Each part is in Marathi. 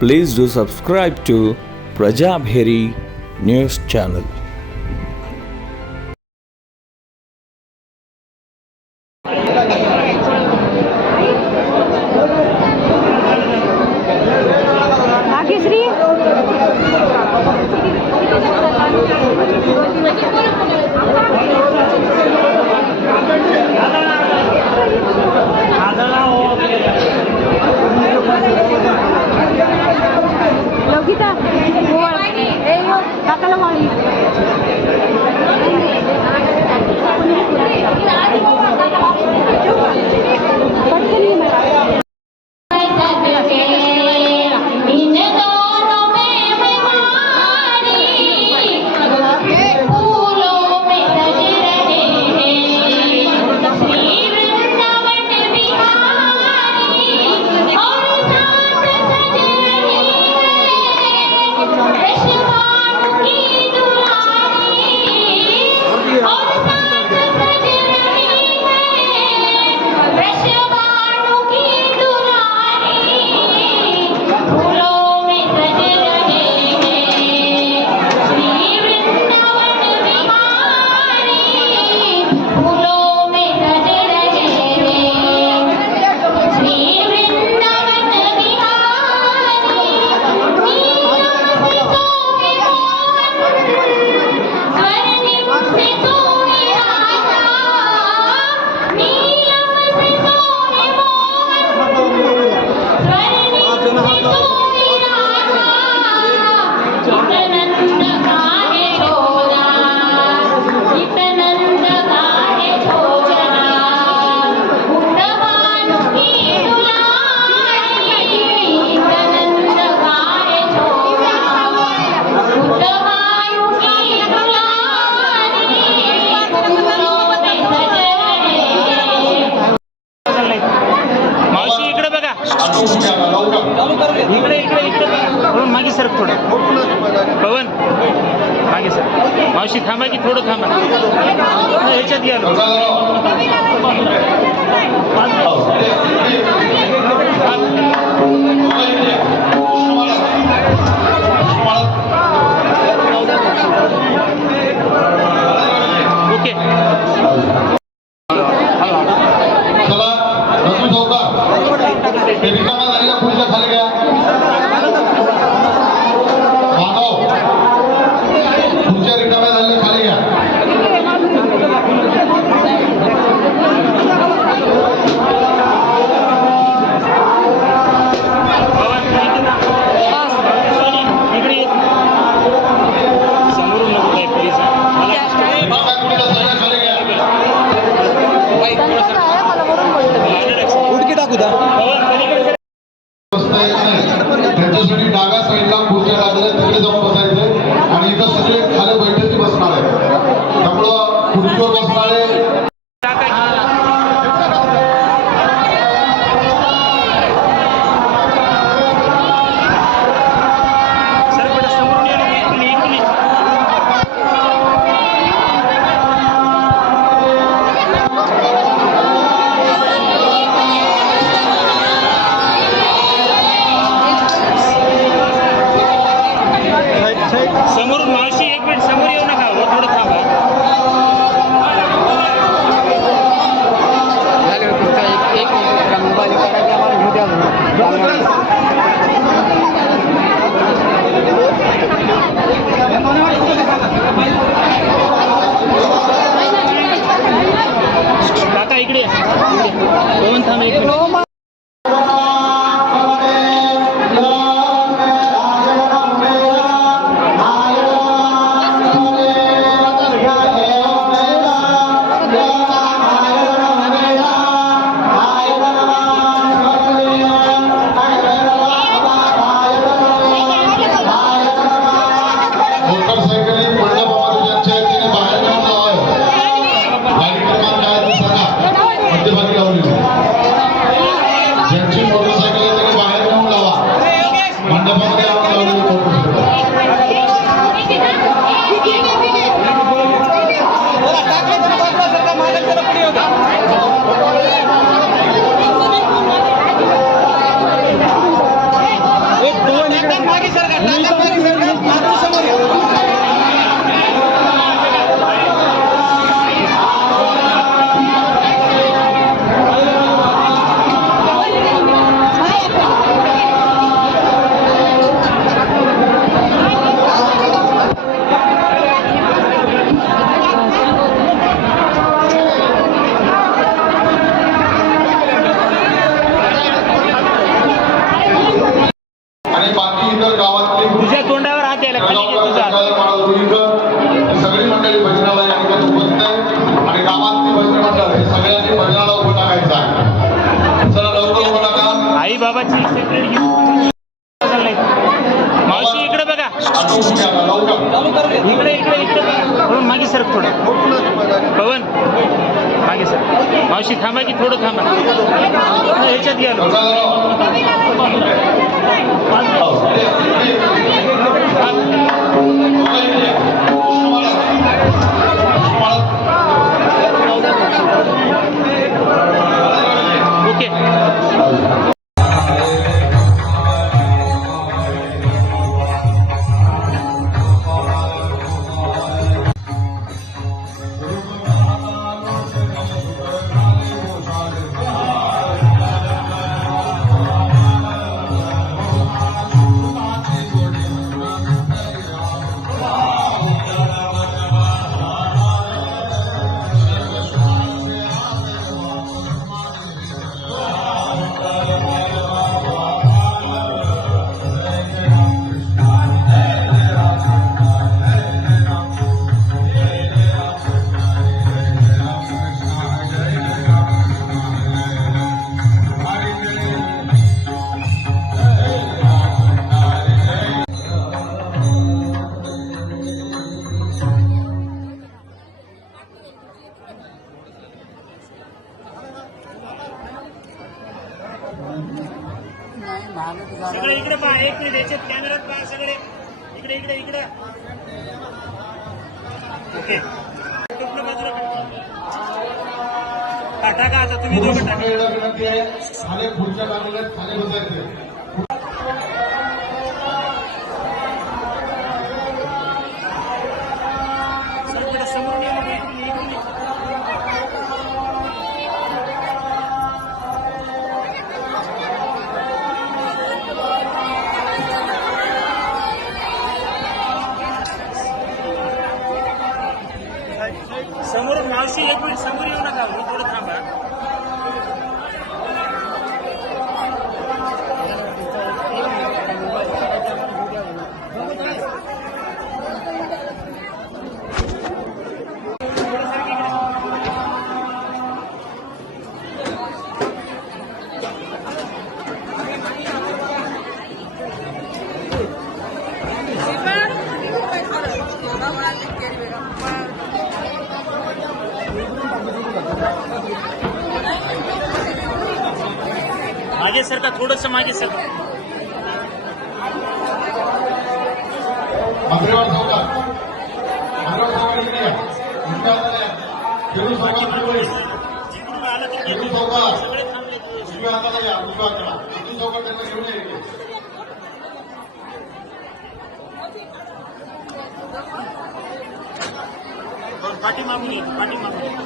Please do subscribe to Prajabheri News Channel. Kita, kakak lagi. मागे सर थोडं पवन मागे सर मावशी थांबा की थोडं थांबा ह्याच्यात घ्या ओके त्यांच्यासाठी डाव्या साईडला खुर्च्या लागल्या तिकडे जाऊन बसायचे आणि इथं सगळे खाली बैठकी बसणार आहेत त्यामुळं खुर्चीवर बसणारे समोरून मावशी एक मिनिट समोर येऊ नका थोडं थांबा आणि बाकी इतर गावातली तुझ्या तोंडावर हात यायला खाली घे तुझा हात. सगळी मंडळी भजनाला या ठिकाणी उपस्थित आहे आणि गावातली भजन मंडळ हे सगळ्यांनी भजनाला उभं टाकायचं आहे. चला लवकर उभं टाका. आई बाबाची सेपरेट घेऊन मावशी इकडे बघा, आटोपून घ्या आता, लवकर. इकडे इकडे इकडे बघा. पवन मागे सर थोडं, पवन मागे सर. मावशी थांबा की थोडं थांबा, ह्याच्यात गेलो. चला जरा. ओके. सगळे इकडे पहा, एक मिनिट याच्यात कॅमेऱ्यात पहा सगळे. इकडे इकडे इकडे. ओके. टोपलं बाजूला टाका. आता तुम्ही दोघं टाका. विनंती आहे, खाली खुर्च्या लागलेल्या आहेत, खाली बसायचे. समोर या. समोर मावशी एक मिनिट समोर येऊ नका, थोडं थांबा. मागे सरका, थोडंसं मागे सरका. मंत्रिवार चौकात इकडे या. इकडे आता या. खेळू चौकात पुढे. खेळू चौकात उजव्या हाताला या. उजव्या हाताला खेळू चौकात त्यांना घेऊन या इकडे. पाठी मागून येतो, पाठी मागून येतो.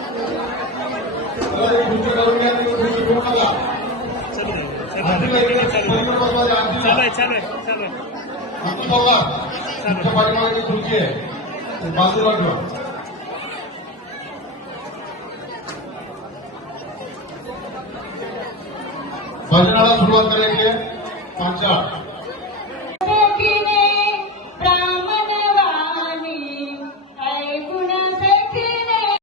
खुर्ची करून घ्या. खुर्ची घेऊन नका. चालू आहे. तुमच्या पाठीमागे खुर्ची आहे, बाजूला ठेवा. भजनाला सुरुवात करायची आहे. 5